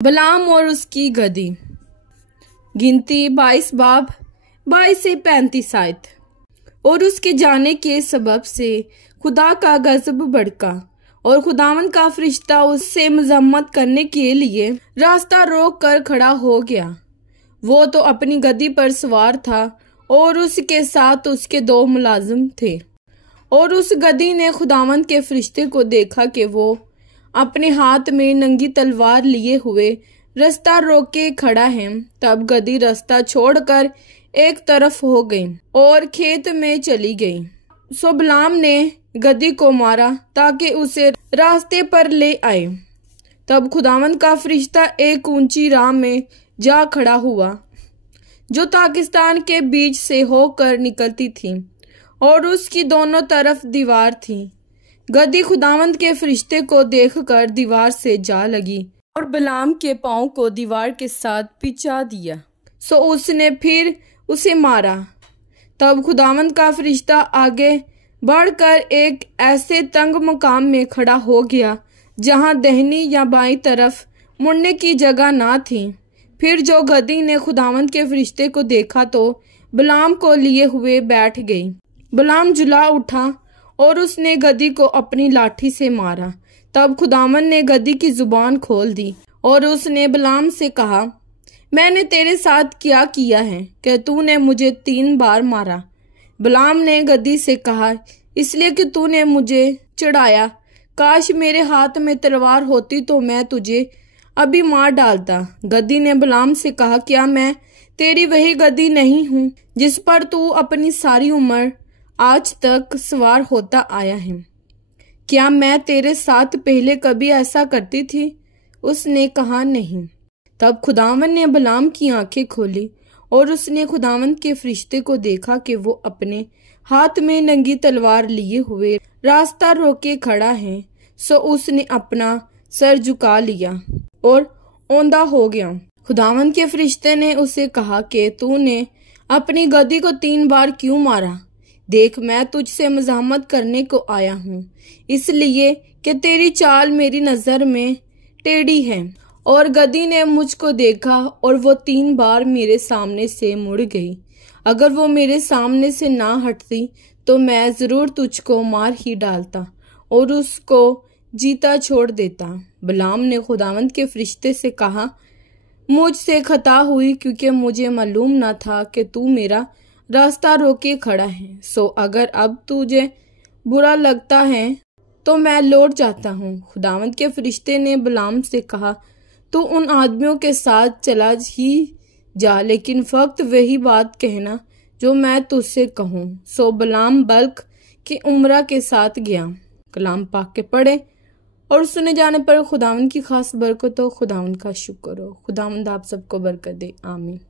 बलाम और उसकी गधी। गिनती 22 बाब 22 से 35 आयत। और उसके जाने के सबब से खुदा का गज़ब भड़का और खुदावंद का फरिश्ता उससे मजम्मत करने के लिए रास्ता रोक कर खड़ा हो गया। वो तो अपनी गधी पर सवार था और उसके साथ उसके 2 मुलाजिम थे। और उस गधी ने खुदावंद के फरिश्ते को देखा कि वो अपने हाथ में नंगी तलवार लिए हुए रास्ता रोके खड़ा है। तब गधी रास्ता छोड़कर एक तरफ हो गई और खेत में चली गई। सो बलाम ने गधी को मारा ताकि उसे रास्ते पर ले आए। तब खुदावंद का फरिश्ता एक ऊंची राह में जा खड़ा हुआ जो पाकिस्तान के बीच से होकर निकलती थी और उसकी दोनों तरफ दीवार थी। गधी खुदावंद के फरिश्ते को देखकर दीवार से जा लगी और बलाम के पांव को दीवार के साथ पिचा दिया। सो उसने फिर उसे मारा। तब खुदावंद का फरिश्ता आगे बढ़कर एक ऐसे तंग मुकाम में खड़ा हो गया जहां दाहिनी या बाईं तरफ मुड़ने की जगह ना थी। फिर जो गधी ने खुदावंद के फरिश्ते को देखा तो बलाम को लिए हुए बैठ गई। बलाम जुला उठा और उसने गधी को अपनी लाठी से मारा। तब खुदावंद ने गधी की जुबान खोल दी और उसने बलाम से कहा, मैंने तेरे साथ क्या किया है कि तूने मुझे 3 बार मारा? बलाम ने गधी से कहा, इसलिए कि तूने मुझे चढ़ाया। काश मेरे हाथ में तलवार होती तो मैं तुझे अभी मार डालता। गधी ने बलाम से कहा, क्या मैं तेरी वही गधी नहीं हूँ जिस पर तू अपनी सारी उम्र आज तक सवार होता आया है? क्या मैं तेरे साथ पहले कभी ऐसा करती थी? उसने कहा, नहीं। तब खुदावंद ने बलाम की आंखें खोली और उसने खुदावंद के फरिश्ते को देखा कि वो अपने हाथ में नंगी तलवार लिए हुए रास्ता रोके खड़ा है। सो उसने अपना सर झुका लिया और औंधा हो गया। खुदावंद के फरिश्ते ने उसे कहा कि तूने अपनी गधी को 3 बार क्यों मारा? देख, मैं तुझसे मज़ाहमत करने को आया हूँ, इसलिए कि तेरी चाल मेरी नज़र में टेढ़ी है। और गधी ने मुझको देखा और वो 3 बार मेरे सामने से मुड़ गई। अगर वो मेरे सामने से ना हटती तो मैं ज़रूर तुझको मार ही डालता और उसको जीता छोड़ देता। बलाम ने खुदावंद के फरिश्ते से कहा, मुझसे खता हुई क्योंकि मुझे मालूम न था कि तू मेरा रास्ता रोके खड़ा है। सो अगर अब तुझे बुरा लगता है तो मैं लौट जाता हूँ। खुदावंद के फरिश्ते ने बलाम से कहा, तू उन आदमियों के साथ चला ही जा, लेकिन फक्त वही बात कहना जो मैं तुझसे कहूँ। सो बलाम बल्क की उम्रा के साथ गया। कलाम पाक के पढ़े और सुने जाने पर खुदावंद की खास बरकत हो। खुदावंद का शुक्र हो। खुदावंद आप सबको बरकत दे। आमीन।